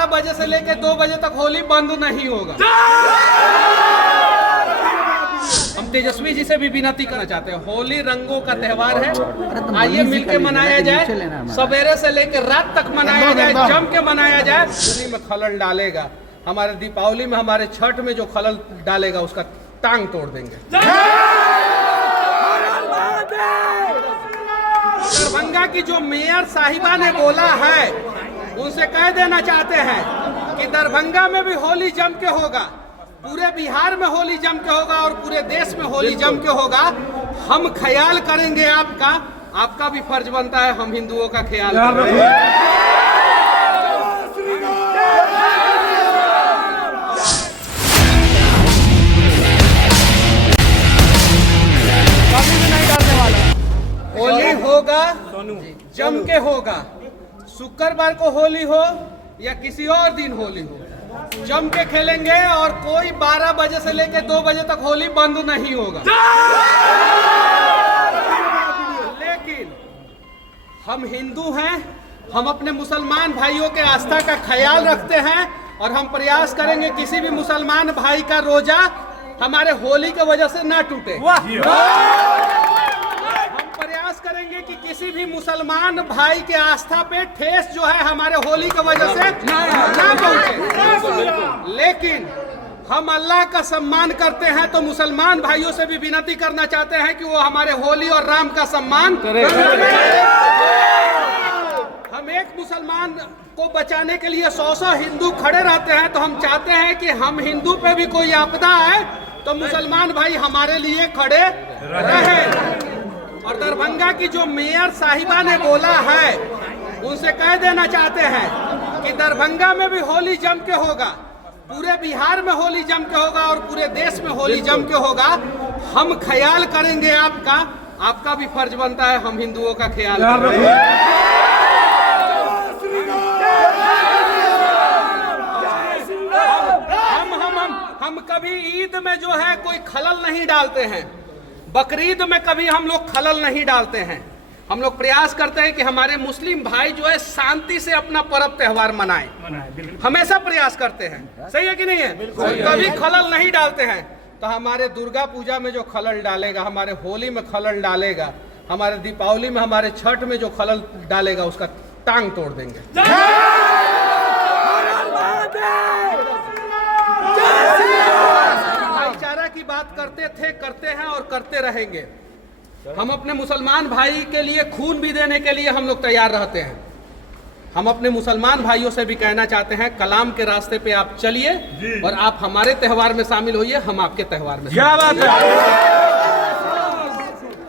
12 बजे से लेकर 2 बजे तक होली बंद नहीं होगा। हम तेजस्वी जी से भी विनती करना चाहते हैं, होली रंगों का त्योहार है, आइए मिलके मनाया जाए, सवेरे से लेकर रात तक मनाया जाए, जम के मनाया जाए। होली में खलल डालेगा, हमारे दीपावली में, हमारे छठ में जो खलल डालेगा उसका टांग तोड़ देंगे। दरभंगा की जो मेयर साहिबा ने बोला है, उनसे कह देना चाहते हैं कि दरभंगा में भी होली जम के होगा, पूरे बिहार में होली जम के होगा और पूरे देश में होली जम के होगा। हम ख्याल करेंगे आपका, आपका भी फर्ज बनता है हम हिंदुओं का ख्याल करें। होली होगा, जम के होगा, शुक्रवार को होली हो या किसी और दिन होली हो, जम के खेलेंगे और कोई 12 बजे से लेकर 2 बजे तक होली बंद नहीं होगा। लेकिन हम हिंदू हैं, हम अपने मुसलमान भाइयों के आस्था का ख्याल रखते हैं और हम प्रयास करेंगे किसी भी मुसलमान भाई का रोजा हमारे होली की वजह से ना टूटे। प्रयास करेंगे कि किसी भी मुसलमान भाई के आस्था पे ठेस जो है हमारे होली की वजह से ना पहुंचे। लेकिन हम अल्लाह का सम्मान करते हैं तो मुसलमान भाइयों से भी विनती करना चाहते हैं कि वो हमारे होली और राम का सम्मान करें। हम एक मुसलमान को बचाने के लिए 100 हिंदू खड़े रहते हैं, तो हम चाहते हैं कि हम हिंदू पे भी कोई आपदा आए तो मुसलमान भाई हमारे लिए खड़े रहे। और दरभंगा की जो मेयर साहिबा ने बोला है, उनसे कह देना चाहते हैं कि दरभंगा में भी होली जम के होगा, पूरे बिहार में होली जम के होगा और पूरे देश में होली जम के होगा। हम ख्याल करेंगे आपका, आपका भी फर्ज बनता है हम हिंदुओं का ख्याल करें। हम कभी ईद में जो है कोई खलल नहीं डालते हैं, बकरीद में कभी हम लोग खलल नहीं डालते हैं। हम लोग प्रयास करते हैं कि हमारे मुस्लिम भाई जो है शांति से अपना पर्व त्योहार मनाएं, हमेशा प्रयास करते हैं। सही है कि नहीं है? कभी खलल नहीं डालते हैं। तो हमारे दुर्गा पूजा में जो खलल डालेगा, हमारे होली में खलल डालेगा, हमारे दीपावली में, हमारे छठ में जो खलल डालेगा उसका टांग तोड़ देंगे। भाईचारा की बात करते थे, करते हैं और करते रहेंगे। हम अपने मुसलमान भाई के लिए खून भी देने के लिए हम लोग तैयार रहते हैं। हम अपने मुसलमान भाइयों से भी कहना चाहते हैं, कलाम के रास्ते पे आप चलिए और आप हमारे त्योहार में शामिल होइए, हम आपके त्योहार में। क्या बात है।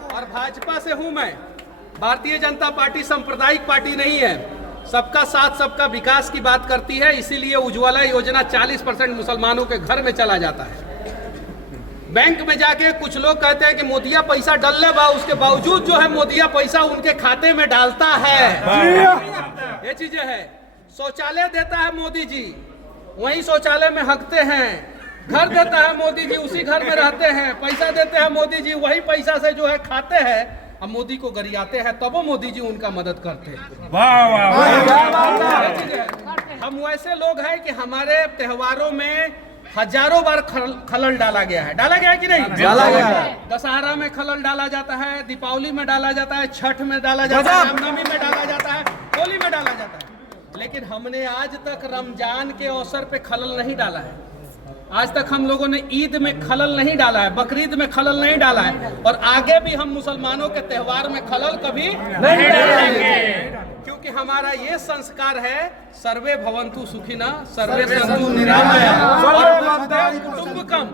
और भाजपा से हूं मैं, भारतीय जनता पार्टी सांप्रदायिक पार्टी नहीं है, सबका साथ सबका विकास की बात करती है। इसीलिए उज्ज्वला योजना 40% मुसलमानों के घर में चला जाता है। बैंक में जाके कुछ लोग कहते हैं कि मोदिया पैसा डलने बा, उसके बावजूद जो है मोदिया पैसा उनके खाते में डालता है। ये चीजें है। शौचालय देता है मोदी जी, वही शौचालय में हकते हैं। घर देता है मोदी जी, उसी घर में रहते हैं। पैसा देते हैं मोदी जी, वही पैसा से जो है खाते हैं। अब मोदी को गरियाते हैं, तब वो मोदी जी उनका मदद करते हैं। हम वैसे लोग हैं कि हमारे त्योहारों में हजारों बार खलल डाला गया है। डाला गया है कि नहीं? डाला गया है। दशहरा में खलल डाला जाता है, दीपावली में डाला जाता है, छठ में डाला जाता है, रामनवमी में डाला जाता है, होली में डाला जाता है। लेकिन हमने आज तक रमजान के अवसर पे खलल नहीं डाला है। आज तक हम लोगों ने ईद में खलल नहीं डाला है, बकरीद में खलल नहीं डाला है और आगे भी हम मुसलमानों के त्योहार में खलल कभी नहीं डालेंगे, क्योंकि हमारा ये संस्कार है, सर्वे भवन्तु सुखिनः, सर्वे सन्तु निरामयाः, कुटुम्बकम।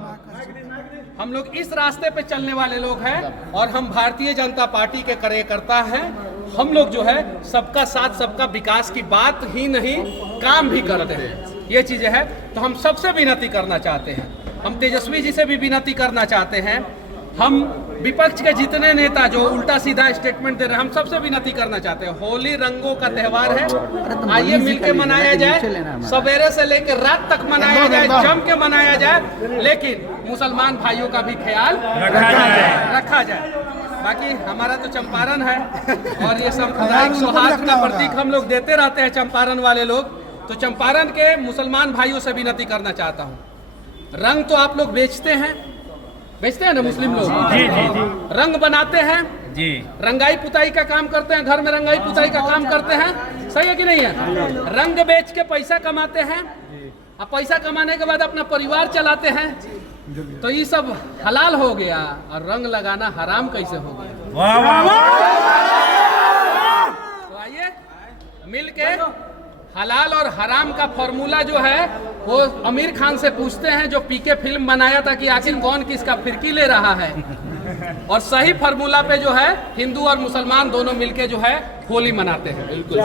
हम लोग इस रास्ते पे चलने वाले लोग हैं और हम भारतीय जनता पार्टी के कार्यकर्ता हैं। हम लोग जो है सबका साथ सबका विकास की बात ही नहीं, काम भी करते हैं। ये चीजें हैं। तो हम सबसे विनती करना चाहते हैं, हम तेजस्वी जी से भी विनती करना चाहते हैं, हम विपक्ष के जितने नेता जो उल्टा सीधा स्टेटमेंट दे रहे हैं, हम सबसे विनती करना चाहते हैं, होली रंगों का त्योहार है, आइए मिलके मनाया जाए, सवेरे से लेकर रात तक मनाया जाए, जम के मनाया जाए, लेकिन मुसलमान भाइयों का भी ख्याल रखा जाए। बाकी हमारा तो चंपारण है और ये सांप्रदायिक सौहार्द का प्रतीक हम लोग देते रहते हैं, चंपारण वाले लोग। तो चंपारण के मुसलमान भाइयों से विनती करना चाहता हूँ, रंग तो आप लोग बेचते हैं ना मुस्लिम लोग? जी जी जी रंग बनाते हैं जी, रंगाई पुताई का काम करते हैं, घर में रंगाई पुताई का काम करते हैं, सही है कि नहीं है? रंग बेच के पैसा कमाते हैं, अब पैसा कमाने के बाद अपना परिवार चलाते हैं, तो ये सब हलाल हो गया और रंग लगाना हराम कैसे हो गया? वाह वाह वाह, तो आइए मिल के हलाल और हराम का फॉर्मूला जो है वो आमिर खान से पूछते हैं, जो पीके फिल्म बनाया था कि आखिर कौन किसका फिरकी ले रहा है, और सही फार्मूला पे जो है हिंदू और मुसलमान दोनों मिलके जो है होली मनाते हैं। बिल्कुल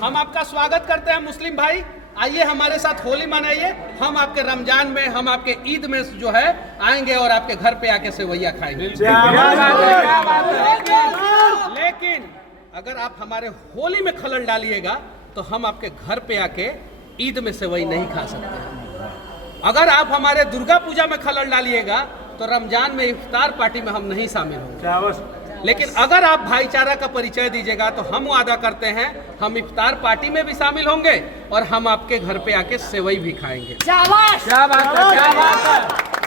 हम आपका स्वागत करते हैं मुस्लिम भाई, आइए हमारे साथ होली मनाइए। हम आपके रमजान में, हम आपके ईद में जो है आएंगे और आपके घर पे आके सेवैया खाएंगे। लेकिन अगर आप हमारे होली में खलल डालिएगा तो हम आपके घर पे आके ईद में सेवई नहीं खा सकते। अगर आप हमारे दुर्गा पूजा में खलल डालिएगा तो रमजान में इफ्तार पार्टी में हम नहीं शामिल होंगे। लेकिन अगर आप भाईचारा का परिचय दीजिएगा तो हम वादा करते हैं हम इफ्तार पार्टी में भी शामिल होंगे और हम आपके घर पे आके सेवई भी खाएंगे। क्या बात है, क्या बात है।